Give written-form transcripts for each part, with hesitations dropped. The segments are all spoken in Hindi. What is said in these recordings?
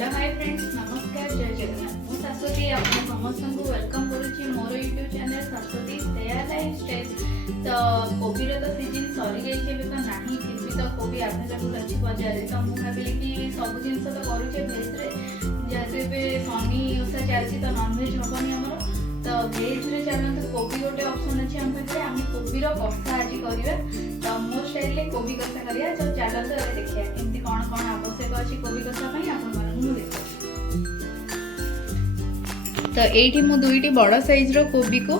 हेलो हाय फ्रेंड्स, नमस्कार, जय जगन्नाथ। मु शाश्वती आपन समस्त को वेलकम करुच्ची मोर यूट्यूब चैनल शाश्वती हेयर लाइफस्टाइल। तो कोबीर तो सीजन सरी जाइए तो नहीं, फिर भी तो कोबी आभेलेबल अच्छी बजार। तो मुझे भाविली कि सब जिन तो करुचे भेज जेहेतु शनि ओषा चलती तो नॉनवेज हेनी आमर, तो भेज रे चलते कोबी गोटे ऑप्शन अच्छे आम पाखे। आम कोबीर कषा आज करवा, तो मो स्टाइल कोबी कषा करा। तो चलते देखिए केमती कौन कौन आवश्यक अच्छी कोबी कषा देख। तो ये मु दुईटी बड़ साइज रो कोबी को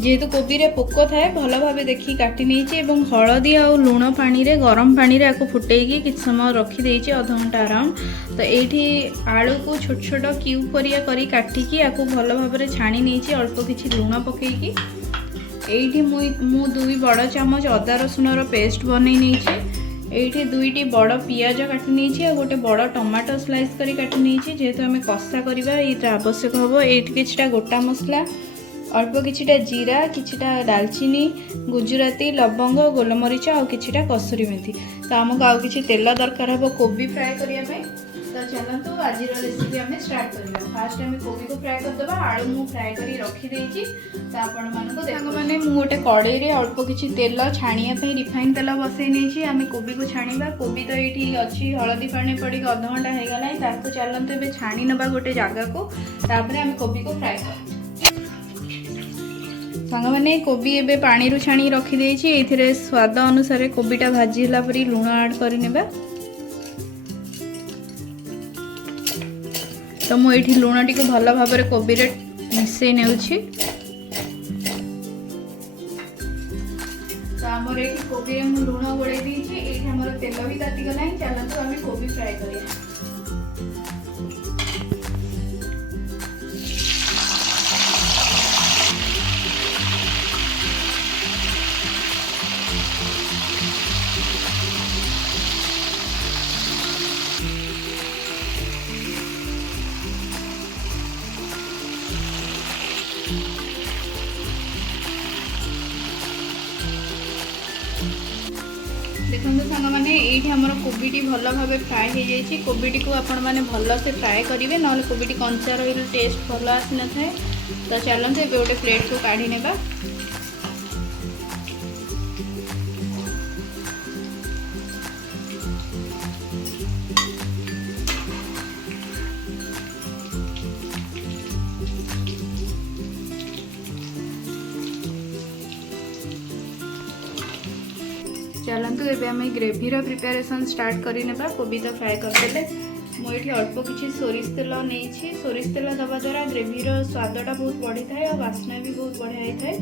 जेहेतु कोबी रे पोक थाए भल भाव देखी काटी नहीं, हलदी आ लुण पानी रे गरम पानी रे आपको फुटेगी कि समय रखी देइछि आधा घंटा अराउंड। तो ये आलू को छोट छोट क्यूब करी काटिकी आपको भल भाव छाणी नहीं, अल्प किछि लुण पकेगी। ये मु दुई बड़ चामच अदा रसुण रो पेस्ट बनै नहीं। ये दुईटी बड़ पियाज काटी नहीं और गोटे बड़ टमाटो स्लाइस करी काटी नहीं। जेहेतु आम कषा करवा ये आवश्यक हम। ये किछिटा गोटा मसला, अल्प किछिटा जीरा, किछिटा दालचीनी, गुजराती, लवंग, गोलमरीच और किछिटा कसूरी मेथी। तो आमको आउ किछि तेल दरकार हम कोबी फ्राए करने। तो चलतु आज रेसिपी आम स्टार्ट करवा। फास्ट आम कोबी को फ्राए करदे। आलू मु फ्राए करी रखीदे। तो आपण मानक मैंने गोटे कड़े रे अल्प किछि तेल छाणिया रिफाइन तेल बसई नहीं। आम कोबी को छाणीबा। कोबी तो ये अच्छी हलदी पानी पड़ी अध घंटा हो गला। चलतु ए छाणी नवा गोटे जगह को, तापर आम कोबी को फ्राए कर। सांग मैंने कोबी एबे पानी रू छाणी रखीदे। ये स्वाद अनुसार कोबीटा भाजीला परी लुण ऐड करनेबा। तो मुझे लुण टी भल भाव कोबी रे मिसई नेउछि। तो आमर ये कोबी रे मु लुण गोड़े दीची। ये हमर तेल भी ताती गला। चलतु आम कोबी फ्राए करिया। देखो सांग मैंने ये आमर कोबीटी भल भाव फ्राए हो जाए। कोबीटी को आपण मैंने भल से फ्राए करेंगे, ना कोबीटी कंचा रही टेस्ट भल आसी न थाए। तो चलते ए गोटे प्लेट को काढ़ी नेबा। चलतु एबे आम ग्रेभीर प्रिपेरेसन स्टार्ट करनेबा। कोबी तो फ्राए करदे। मुझे अल्प किसी सोरिष तेल नहीं। सोरिष तेल दबा द्वारा ग्रेभीर स्वादटा बहुत बढ़ी थाए और वासना भी बहुत बढ़िया होता है।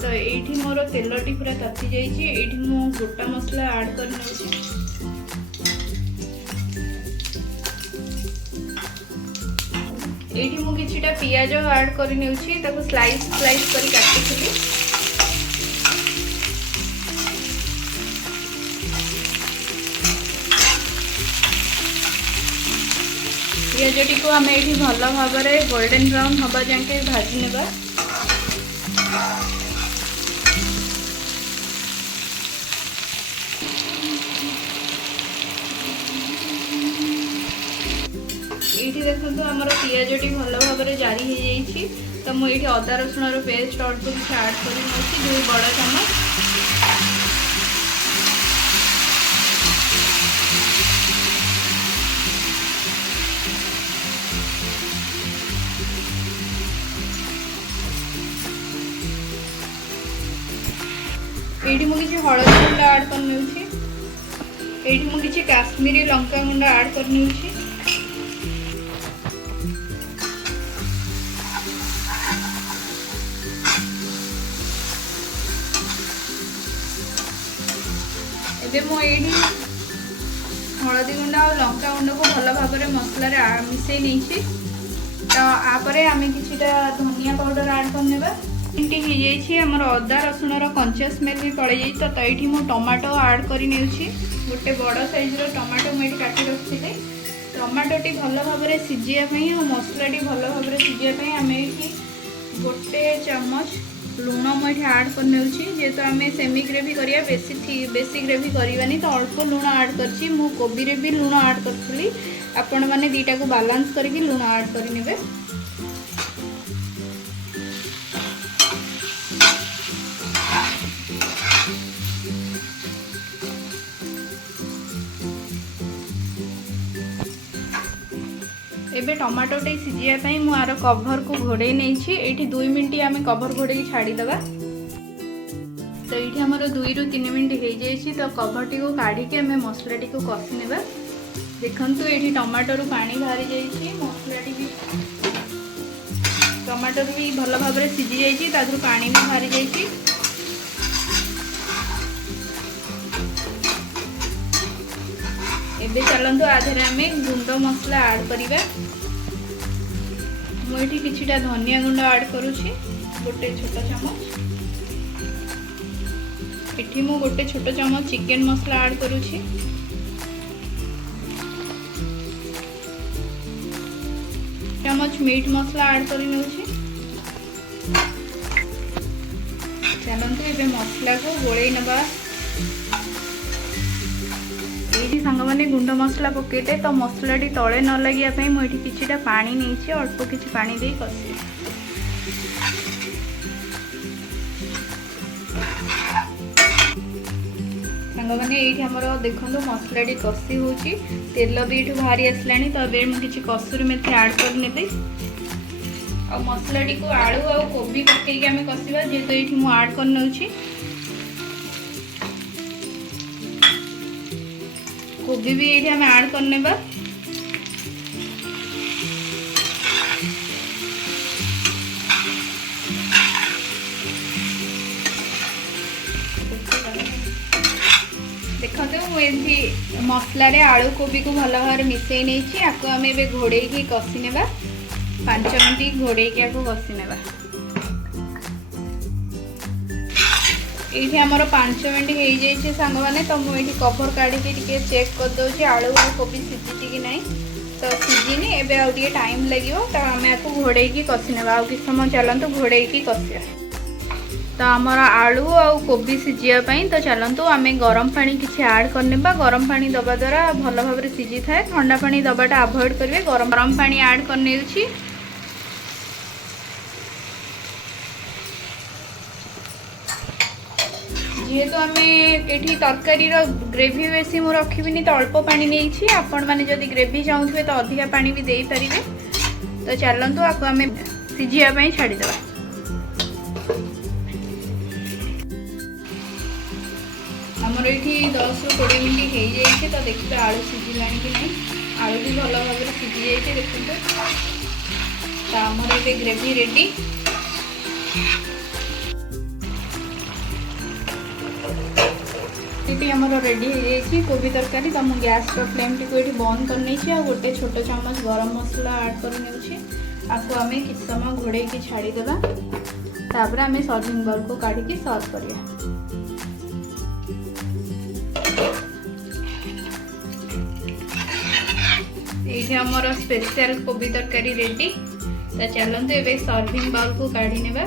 तो ये मोर तेलटी पूरा ताती जाइए। ये मु गोटा मसला ऐड कर। ये मुझे किछिटा पियाज ऐड कर स्लाइस स्लाइस करी काटी। पियाज टी को आम ये भल भाव गोल्डन ब्राउन हवा जाके भाजी नेबा। ये देखो आमर पियाजटी भल भाव जारी हो जाइए। तो मुझे अदा रसुण पेस्ट अल्प किसी ऐड कर दुई बड़ चामच। ये मुझे हलदी गुंड ऐड कर। ये मुझे काश्मीरी लंका गुंड ऐड कर। हलदी गुंड और लंका गुंड को भल भाव मसला मिसई नहीं। तो आपरे आम किछिटा धनिया पाउडर ऐड करने। हो आमर अदा रसुण कंचा स्मेल भी पड़े जाए। तो ये मुझे टमाटो ऐड कर गोटे बड़ साइज टमाटो मुझे काटी रखी। टमाटोटी भल भाव सिझापी और मसलाटी भल भाव सिझापी आम ये गोटे चामच लुण मुझे आड कर जेहेतु आम सेमी ग्रेवी करिया बेसी ग्रेवी करवानी तो अल्प लुण आड करछि। मु कोबी रे भी लुण आड करथली, आपण माने दीटा को बैलेंस करके लुण आड करनेबे। एबे टमाटो टे सिझापी मु आर कभर को घोड़े नहीं 2 मिनट आम कभर घोड़े छाड़ीदे। तो ये आमर 2 ରୁ 3 मिनट हो जाए तो कभर टी को काढ़ी आम मसला टी को कषि ने। देखु ये टमाटो पानी बाहरी जाइए, मसला टी भी टमाटो भी भल भाव में सीझी जाइए, पानी भी बाहरी जाइए। एबे चलतु आधे आम गुंड मसला आड करवा। मुझे किछिटा धनिया गुंड आड करुछि, गोटे छोट चमच। एठी मु गोटे छोट चमच चिकन मसला आड करुछि। चमच मीट मसला आड करि नेउछि। चलतु एबे मसला को गोळै नबा। ये सांग मैंने गुंड मसला पकेटे तो मसला टी तले न लगे मुझे किछिटा पानी नहीं, अल्प किछि पानी दे कषि। सांग मैंने ये देखो मसला टी कषि होची, तेल भी ये बाहरी आसला। तो ये मुझे कसूरी मेथी आड करने आ मसला टी को आलू आ कोबी पकईक आम कषा, जेहेतु ये मुझे आड कर नौछि। कोबी भी ये आम आड करने। देखते मुझे मसला रे आलू कोबी को भल भाव मिसई नहीं, आपको आम ए घोड़े कषि ने 5 मिनट घोड़े कषि ने। ये आमर 5 मिनट हो जाए सांग मैंने, तो मुझे कभर काढ़ी चेक कर दूसरी आलू और कोबी सीझी कि नहीं। तो सीझीनी, एबे आउ टिके टाइम लगे तो आम आपको घोड़े कषि ने। आ कि समय चलतु घोड़े कषिया। तो आमर आलू और कोबी सीझापी तो चलतु आम गरम पानी किसी आड करने। गरम पानी दबा द्वारा भल भाव में सीझी थाए, ठंडा पानी दबाटा अवॉइड करेंगे। गरम पानी आड करने। जेहेतु आम ये तरकारी ग्रेवी बेसी मु रखी तो अल्प पानी नहीं। आपण मैंने जदि ग्रेवी चाहूए तो अधिका पानी भी दे पारे। तो चलतु आपको आम सीझापी छाड़ीदे। आमर ये 10 ରୁ 20 मिनट हो जाए तो देखिए आलू सीझिला कि नहीं। आलू भी भल भाव में सीझी जाए। देखते तो आमर ये ग्रेवी रेडी। ये आमर रेडी हो जाए कोबी तरकारी। तो मुझे गैस फ्लेम टी को ये बंद कर गोटे छोट चमच गरम मसला आड कर आपको आम किस समय घोड़े छाड़ीदे। तापर आम सर्विंग बाउल को काढ़ी सर्व करिया। ये आमर स्पेशल कोबी तरकारी रेडी। तो चलते ए सर्विंग बाउल को काढ़ी नेबा।